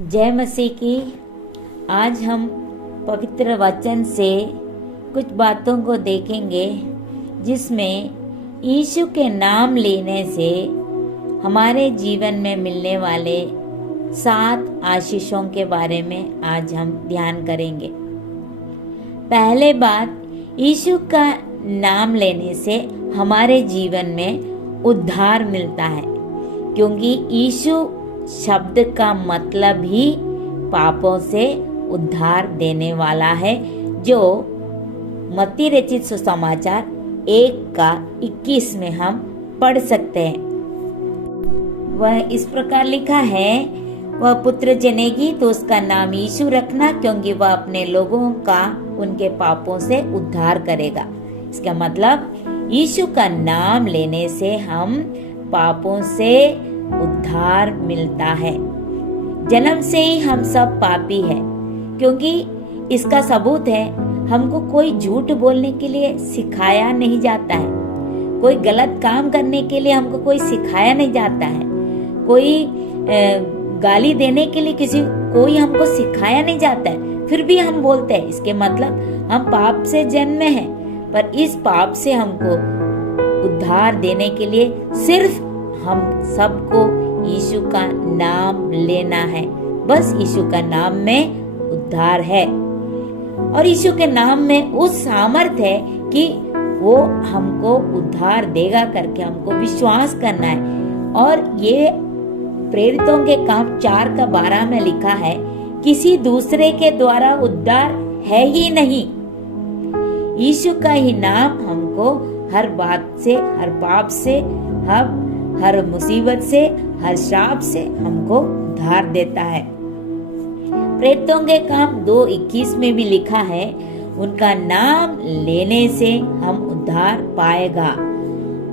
जय मसीह की। आज हम पवित्र वचन से कुछ बातों को देखेंगे जिसमें यीशु के नाम लेने से हमारे जीवन में मिलने वाले 7 आशीषों के बारे में आज हम ध्यान करेंगे। पहले बात, यीशु का नाम लेने से हमारे जीवन में उद्धार मिलता है, क्योंकि यीशु शब्द का मतलब ही पापों से उद्धार देने वाला है, जो मत्ती रचित सुसमाचार 1:21 में हम पढ़ सकते हैं। वह इस प्रकार लिखा है, वह पुत्र जनेगी तो उसका नाम यीशु रखना, क्योंकि वह अपने लोगों का उनके पापों से उद्धार करेगा। इसका मतलब यीशु का नाम लेने से हम पापों से उद्धार मिलता है। जन्म से ही हम सब पापी हैं, क्योंकि इसका सबूत है हमको कोई झूठ बोलने के लिए सिखाया नहीं जाता है, कोई गलत काम करने के लिए हमको कोई सिखाया नहीं जाता है, कोई गाली देने के लिए कोई हमको सिखाया नहीं जाता है, फिर भी हम बोलते हैं। इसके मतलब हम पाप से जन्मे हैं, पर इस पाप से हमको उद्धार देने के लिए सिर्फ हम सबको यीशु का नाम लेना है। बस यीशु का नाम में उद्धार है, और यीशु के नाम में उस सामर्थ है कि वो हमको उद्धार देगा करके हमको विश्वास करना है। और ये प्रेरितों के काम 4:12 में लिखा है, किसी दूसरे के द्वारा उद्धार है ही नहीं। यीशु का ही नाम हमको हर बात से, हर पाप से, हर मुसीबत से, हर श्राप से हमको उद्धार देता है। प्रेरितों के काम 2:21 में भी लिखा है, उनका नाम लेने से हम उद्धार पाएगा।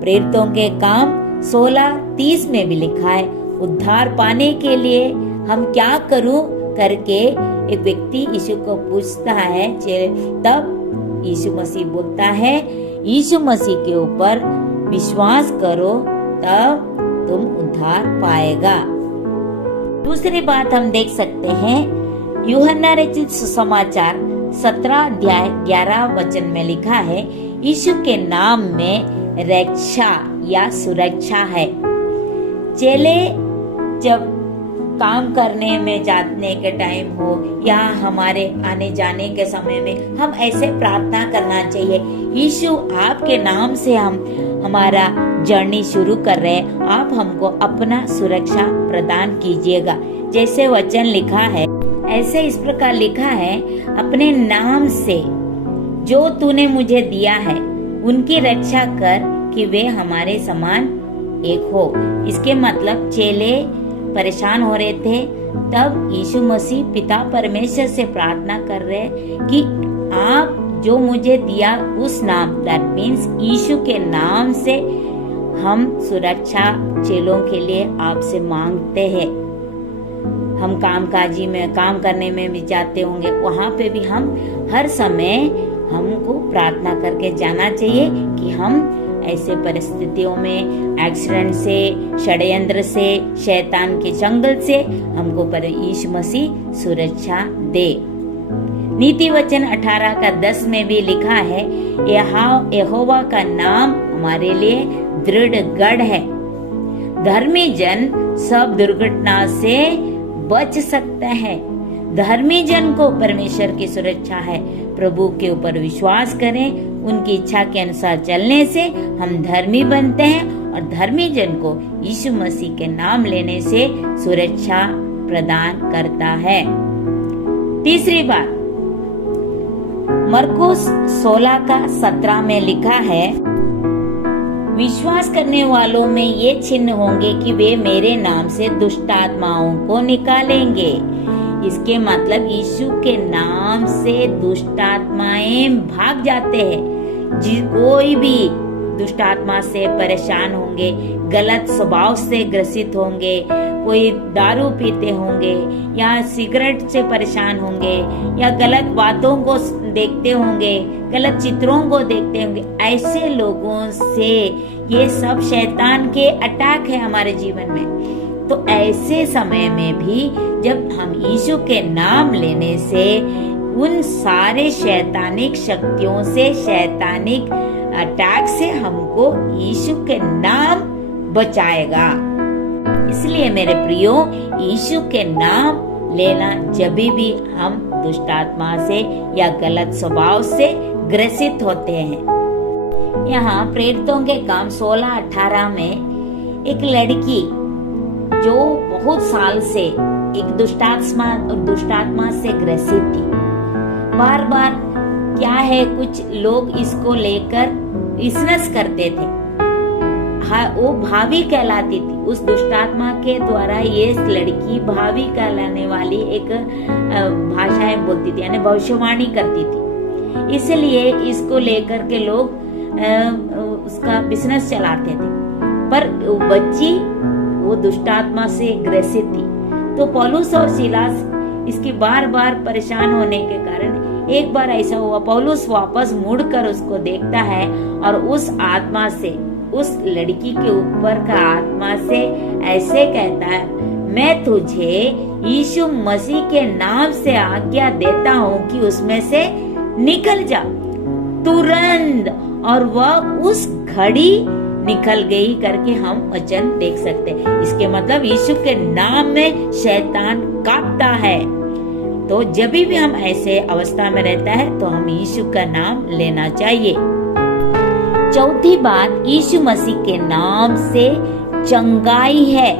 प्रेरितों के काम 16:30 में भी लिखा है, उद्धार पाने के लिए हम क्या करूं करके एक व्यक्ति यीशु को पूछता है। तब यीशु मसीह बोलता है, यीशु मसीह के ऊपर विश्वास करो, तब तुम उद्धार पाएगा। दूसरी बात हम देख सकते हैं, यूहन्ना रचित सुसमाचार 17:11 में लिखा है, यीशु के नाम में रक्षा या सुरक्षा है। चेले जब काम करने में जाने के टाइम हो या हमारे आने जाने के समय में हम ऐसे प्रार्थना करना चाहिए, यीशु आपके नाम से हम हमारा जर्नी शुरू कर रहे हैं, आप हमको अपना सुरक्षा प्रदान कीजिएगा। जैसे वचन लिखा है, ऐसे इस प्रकार लिखा है, अपने नाम से जो तूने मुझे दिया है उनकी रक्षा कर कि वे हमारे समान एक हो। इसके मतलब चेले परेशान हो रहे थे, तब यीशु मसीह पिता परमेश्वर से प्रार्थना कर रहे कि आप जो मुझे दिया उस नाम, दैट मीन्स यीशु के नाम से हम सुरक्षा चेलों के लिए आपसे मांगते हैं। हम कामकाजी में काम करने में भी जाते होंगे, वहाँ पे भी हम हर समय हमको प्रार्थना करके जाना चाहिए कि हम ऐसे परिस्थितियों में एक्सीडेंट से, षड्यंत्र से, शैतान के चंगुल से हमको पर यीशु मसीह सुरक्षा दे। नीति वचन 18:10 में भी लिखा है, यहोवा का नाम हमारे लिए दृढ़ गढ़ है, धर्मी जन सब दुर्घटना से बच सकते हैं। धर्मी जन को परमेश्वर की सुरक्षा है। प्रभु के ऊपर विश्वास करें, उनकी इच्छा के अनुसार चलने से हम धर्मी बनते हैं, और धर्मी जन को यीशु मसीह के नाम लेने से सुरक्षा प्रदान करता है। तीसरी बात, मरकुस 16:17 में लिखा है, विश्वास करने वालों में ये चिन्ह होंगे कि वे मेरे नाम से दुष्ट आत्माओं को निकालेंगे। इसके मतलब यीशु के नाम से दुष्ट आत्माएं भाग जाते हैं। कोई भी दुष्ट आत्मा से परेशान होंगे, गलत स्वभाव से ग्रसित होंगे, कोई दारू पीते होंगे या सिगरेट से परेशान होंगे या गलत बातों को देखते होंगे, गलत चित्रों को देखते होंगे, ऐसे लोगों से ये सब शैतान के अटैक है हमारे जीवन में। तो ऐसे समय में भी जब हम यीशु के नाम लेने से उन सारे शैतानिक शक्तियों से, शैतानिक अटैक से हमको यीशु के नाम बचाएगा। इसलिए मेरे प्रियो, यीशु के नाम लेना जब भी हम दुष्ट आत्मा से या गलत स्वभाव से ग्रसित होते हैं। यहाँ प्रेरितों के काम 16-18 में एक लड़की जो बहुत साल से एक दुष्टात्मा से ग्रसित थी, बार बार क्या है, कुछ लोग इसको लेकर बिजनेस करते थे। वो भावी कहलाती थी। उस दुष्टात्मा के द्वारा ये लड़की भावी कहलाने वाली एक भाषाएं बोलती थी, यानी भविष्यवाणी करती थी। इसलिए इसको लेकर के लोग उसका बिजनेस चलाते थे। पर वो बच्ची वो दुष्टात्मा से ग्रसित थी, तो पौलुस और सीलास इसकी बार बार परेशान होने के कारण एक बार ऐसा हुआ, पौलुस वापस मुड़कर उसको देखता है और उस आत्मा से, उस लड़की के ऊपर का आत्मा से ऐसे कहता है, मैं तुझे यीशु मसीह के नाम से आज्ञा देता हूँ कि उसमें से निकल जा। तुरंत, और वह उस घड़ी निकल गई करके हम वचन देख सकते हैं। इसके मतलब यीशु के नाम में शैतान कांपता है। तो जब भी हम ऐसे अवस्था में रहता है तो हम यीशु का नाम लेना चाहिए। चौथी बात, यीशु मसीह के नाम से चंगाई है।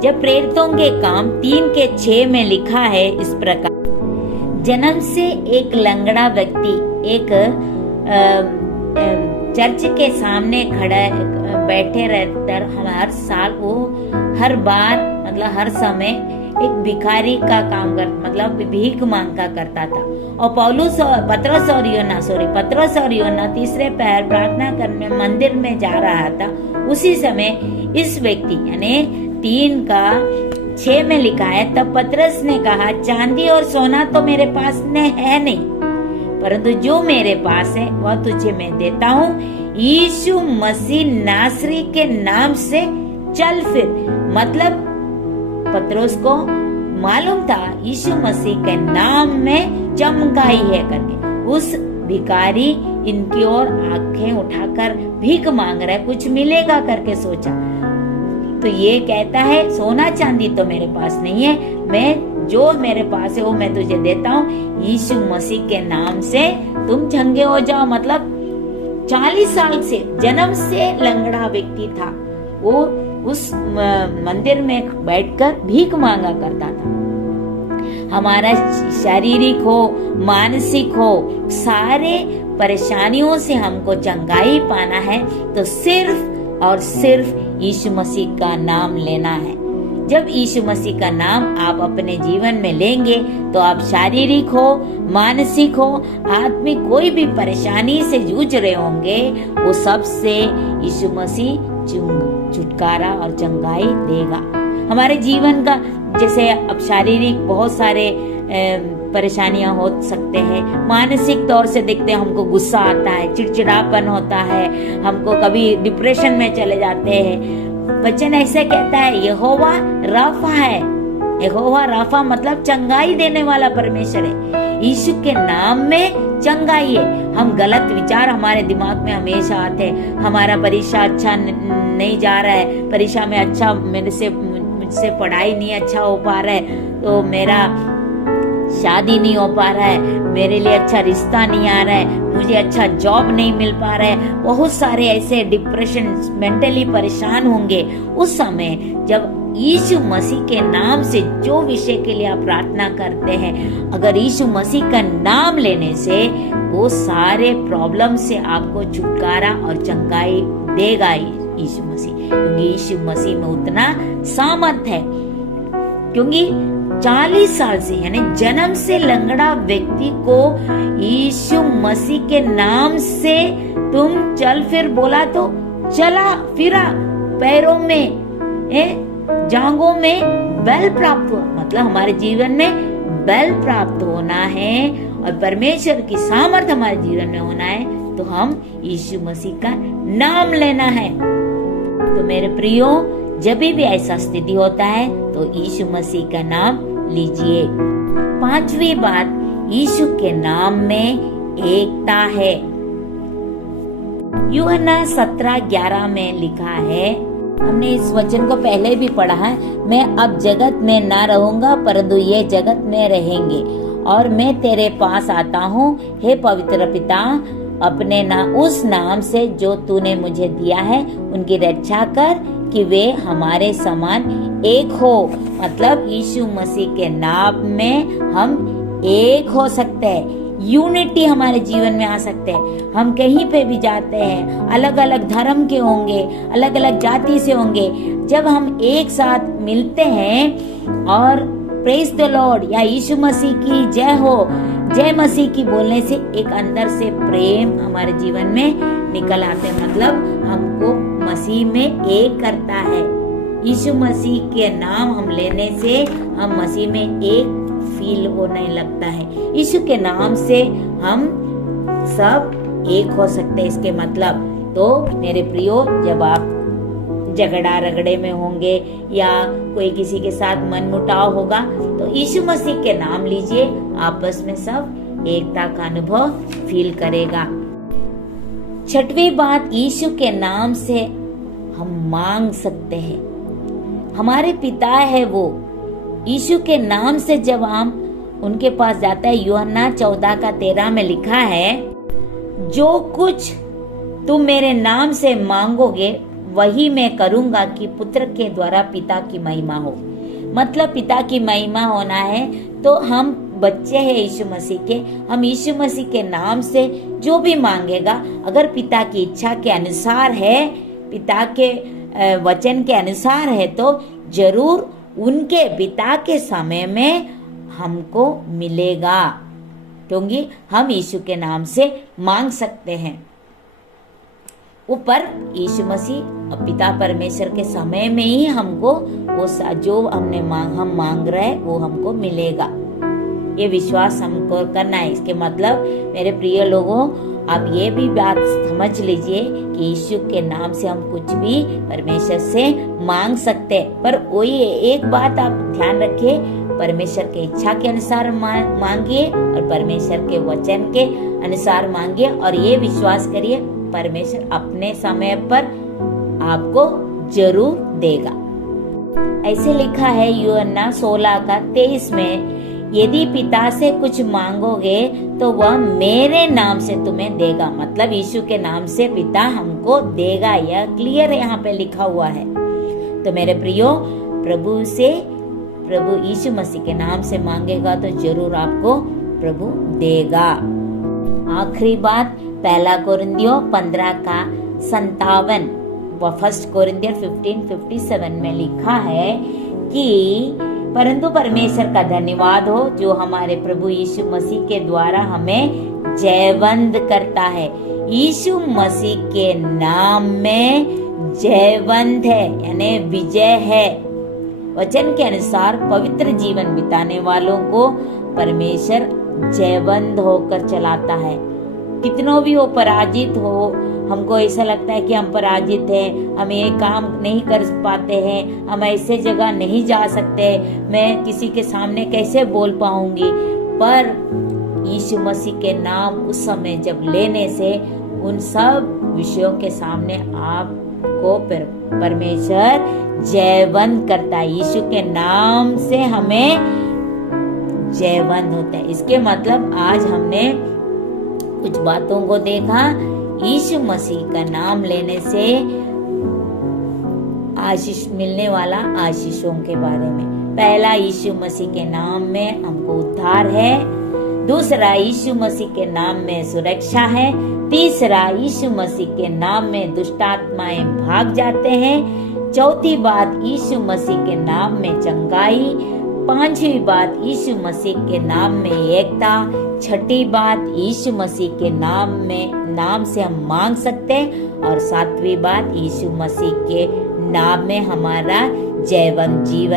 जब प्रेरितों के काम 3:6 में लिखा है इस प्रकार, जन्म से एक लंगड़ा व्यक्ति एक चर्च के सामने खड़ा बैठे रहकर हम हर साल, वो हर बार मतलब हर समय एक भिखारी का काम कर, मतलब भीख मांगा करता था। और पतरस और योना तीसरे पैर प्रार्थना करने मंदिर में जा रहा था। उसी समय इस व्यक्ति, यानी 3:6 में लिखा है, तब पतरस ने कहा, चांदी और सोना तो मेरे पास है नहीं, परंतु जो मेरे पास है वह तुझे मैं देता हूँ। यीशु मसीह नासरी के नाम से चल फिर। मतलब पतरस को मालूम था यीशु मसीह के नाम में चमकाई है करके। उस भिखारी इनकी ओर आंखें उठाकर भीख मांग रहा है, कुछ मिलेगा करके सोचा। तो ये कहता है, सोना चांदी तो मेरे पास नहीं है, मैं जो मेरे पास है वो मैं तुझे देता हूँ। यीशु मसीह के नाम से तुम चंगे हो जाओ। मतलब 40 साल से जन्म से लंगड़ा व्यक्ति था, वो उस मंदिर में बैठकर भीख मांगा करता था। हमारा शारीरिक हो, मानसिक हो, सारे परेशानियों से हमको चंगाई पाना है तो सिर्फ और सिर्फ यीशु मसीह का नाम लेना है। जब यीशु मसीह का नाम आप अपने जीवन में लेंगे तो आप शारीरिक हो, मानसिक हो, आत्मिक कोई भी परेशानी से जूझ रहे होंगे, वो सब से यीशु मसीह छुटकारा और चंगाई देगा। हमारे जीवन का, जैसे अब शारीरिक बहुत सारे परेशानियां हो सकते हैं, मानसिक तौर से देखते हैं, हमको गुस्सा आता है, चिड़चिड़ापन होता है, हमको कभी डिप्रेशन में चले जाते हैं। वचन ऐसे कहता है, यहोवा राफा है। यहोवा राफा मतलब चंगाई देने वाला परमेश्वर है। यीशु के नाम में चंगाई है। हम गलत विचार हमारे दिमाग में हमेशा आते हैं, हमारा परीक्षा अच्छा नहीं जा रहा है, परीक्षा में अच्छा मुझसे पढ़ाई नहीं अच्छा हो पा रहा है, तो मेरा शादी नहीं हो पा रहा है, मेरे लिए अच्छा रिश्ता नहीं आ रहा है, मुझे अच्छा जॉब नहीं मिल पा रहा है। बहुत सारे ऐसे डिप्रेशन, मेंटली परेशान होंगे। उस समय जब यीशु मसीह के नाम से जो विषय के लिए आप प्रार्थना करते हैं, अगर यीशु मसीह का नाम लेने से वो सारे प्रॉब्लम से आपको छुटकारा और चंगाई देगा यीशु मसीह, क्योंकि यीशु मसीह में उतना सामर्थ है। क्योंकि 40 साल से, यानी जन्म से लंगड़ा व्यक्ति को यीशु मसीह के नाम से तुम चल फिर बोला तो चला फिरा, पैरों में जांघों में बल प्राप्त हुआ। मतलब हमारे जीवन में बल प्राप्त होना है और परमेश्वर की सामर्थ हमारे जीवन में होना है तो हम यीशु मसीह का नाम लेना है। तो मेरे प्रियो, जब भी ऐसा स्थिति होता है तो यीशु मसीह का नाम लीजिए। पांचवी बात, यीशु के नाम में एकता है। यूहन्ना 17:11 में लिखा है, हमने इस वचन को पहले भी पढ़ा है, मैं अब जगत में ना रहूंगा परंतु ये जगत में रहेंगे और मैं तेरे पास आता हूँ। हे पवित्र पिता, अपने उस नाम से जो तूने मुझे दिया है उनकी रक्षा कर कि वे हमारे समान एक हो। मतलब यीशु मसीह के नाम में हम एक हो सकते हैं, यूनिटी हमारे जीवन में आ सकते हैं। हम कहीं पे भी जाते हैं, अलग अलग धर्म के होंगे, अलग अलग जाति से होंगे, जब हम एक साथ मिलते हैं और प्रेज द लॉर्ड या यीशु मसीह की जय हो, जय मसीह की बोलने से एक अंदर से प्रेम हमारे जीवन में निकल आते हैं। मतलब हमको मसीह में एक करता है। यीशु मसीह के नाम हम लेने से हम मसीह में एक फील होने लगता है। यीशु के नाम से हम सब एक हो सकते हैं। इसके मतलब तो मेरे प्रियो, जब आप झगड़ा रगड़े में होंगे या कोई किसी के साथ मनमुटाव होगा तो यीशु मसीह के नाम लीजिए, आपस में सब एकता का अनुभव फील करेगा। छठवीं बात, यीशु के नाम से हम मांग सकते हैं। हमारे पिता है वो, यीशु के नाम से जब हम उनके पास जाता है, यूहन्ना 14:13 में लिखा है, जो कुछ तुम मेरे नाम से मांगोगे वही मैं करूंगा कि पुत्र के द्वारा पिता की महिमा हो। मतलब पिता की महिमा होना है तो हम बच्चे हैं यीशु मसीह के, हम यीशु मसीह के नाम से जो भी मांगेगा, अगर पिता की इच्छा के अनुसार है, पिता के वचन के अनुसार है, तो जरूर उनके पिता के समय में हमको मिलेगा, क्योंकि हम यीशु के नाम से मांग सकते हैं। ऊपर यीशु मसीह पिता परमेश्वर के समय में ही हमको वो जो हम मांग रहे वो हमको मिलेगा। ये विश्वास हमको करना है। इसके मतलब मेरे प्रिय लोगों, आप ये भी बात समझ लीजिए कि यीशु के नाम से हम कुछ भी परमेश्वर से मांग सकते हैं। पर वही एक बात आप ध्यान रखिए, परमेश्वर के इच्छा के अनुसार मांगिए और परमेश्वर के वचन के अनुसार मांगिए, और ये विश्वास करिए परमेश्वर अपने समय पर आपको जरूर देगा। ऐसे लिखा है यूहन्ना 16:23 में, यदि पिता से कुछ मांगोगे तो वह मेरे नाम से तुम्हें देगा। मतलब यीशु के नाम से पिता हमको देगा, यह क्लियर यहाँ पे लिखा हुआ है। तो मेरे प्रियो, प्रभु यीशु मसीह के नाम से मांगेगा तो जरूर आपको प्रभु देगा। आखिरी बात, 1 कोरिन्थियों 15:57 व 1 कोरिन्थियर 15:57 में लिखा है कि परंतु परमेश्वर का धन्यवाद हो जो हमारे प्रभु यीशु मसीह के द्वारा हमें जयवंत करता है। यीशु मसीह के नाम में जयवंत है, यानी विजय है। वचन के अनुसार पवित्र जीवन बिताने वालों को परमेश्वर जयवंत होकर चलाता है। कितनों भी वो पराजित हो, हमको ऐसा लगता है कि हम पराजित हैं, हम ये काम नहीं कर पाते हैं, हम ऐसे जगह नहीं जा सकते, मैं किसी के सामने कैसे बोल पाऊंगी। पर यीशु मसीह के नाम उस समय जब लेने से उन सब विषयों के सामने आपको परमेश्वर जयवंत करता है। यीशु के नाम से हमें जयवंत होता है। इसके मतलब आज हमने कुछ बातों को देखा यीशु मसीह का नाम लेने से आशीष मिलने वाला आशीषों के बारे में। पहला, यीशु मसीह के नाम में हमको उद्धार है। दूसरा, यीशु मसीह के नाम में सुरक्षा है। तीसरा, यीशु मसीह के नाम में दुष्ट आत्माएं भाग जाते हैं। चौथी बात, यीशु मसीह के नाम में चंगाई। पांचवी बात, यीशु मसीह के नाम में एकता। छठी बात, यीशु मसीह के नाम से हम मांग सकते हैं। और सातवीं बात, यीशु मसीह के नाम में हमारा जयवंत जीवन